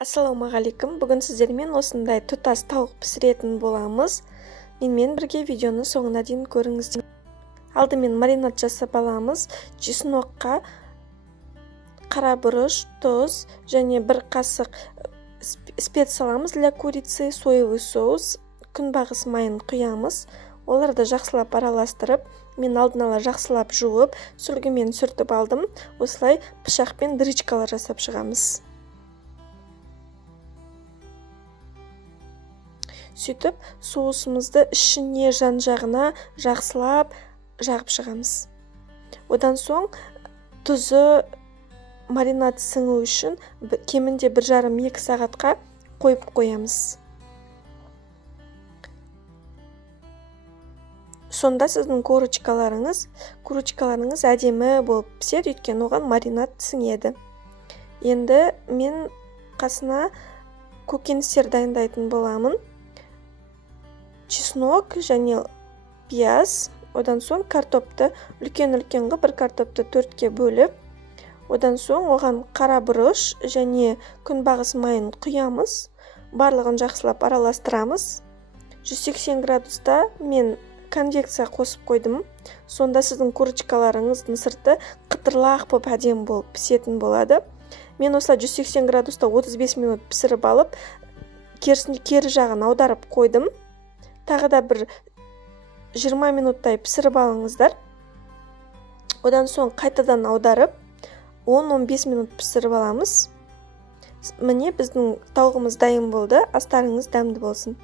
Ассалаумағалейкум. Бүгін сіздермен осындай тұтас тауық пісіретін боламыз. Менімен бірге видеоны соңына дейін көріңіздер. Алдымен маринад жасап аламыз. Чеснокқа қара бұрыш, тұз және бір қасық спец саламыз для курицы, соевый соус, күнбағыс майын құямыз. Оларды жақсылап араластырып, мен алдын ала жақсылап жуып, сүлгімен сүртіп алдым. Осылай пышақпен дырычкалар жасап шығамыз. Сөйтіп, соусымызды ішіне жан-жағына жақсылап жағып шығамыз. Одан соң тұзы маринад сіңу үшін кемінде 1,5-2 сағатқа қойып қоямыз. Сонда сіздің курочкаларыңыз әдемі болып піседі, өйткені оған маринад сіңеді. Енді мен қасына көкөністер дайындайтын боламын. Чеснок және пияз, одан соң картопты үлкен-үлкен қылып, бір картопты 4-ке бөліп, одан соң оған қара бұрыш және күнбағыс майын құямыз. Барлығын жақсылап араластырамыз. 180 градуста мен конвекция қосып қойдым. Сонда сіздің курочкаларыңыздың сырты қытырлақ болып әдемі болып пісетін болады. Мен осылай 180 градуста 35 минут пісіріп алып, кері жағын аударып қойдым. Тағы да бір 20 минуттай пісіріп алыңыздар. Одан соң қайтадан аударып 10-15 минут пісіріп аламыз. Міне біздің тауығымыз дайын болды. Астарыңыз дәмді болсын.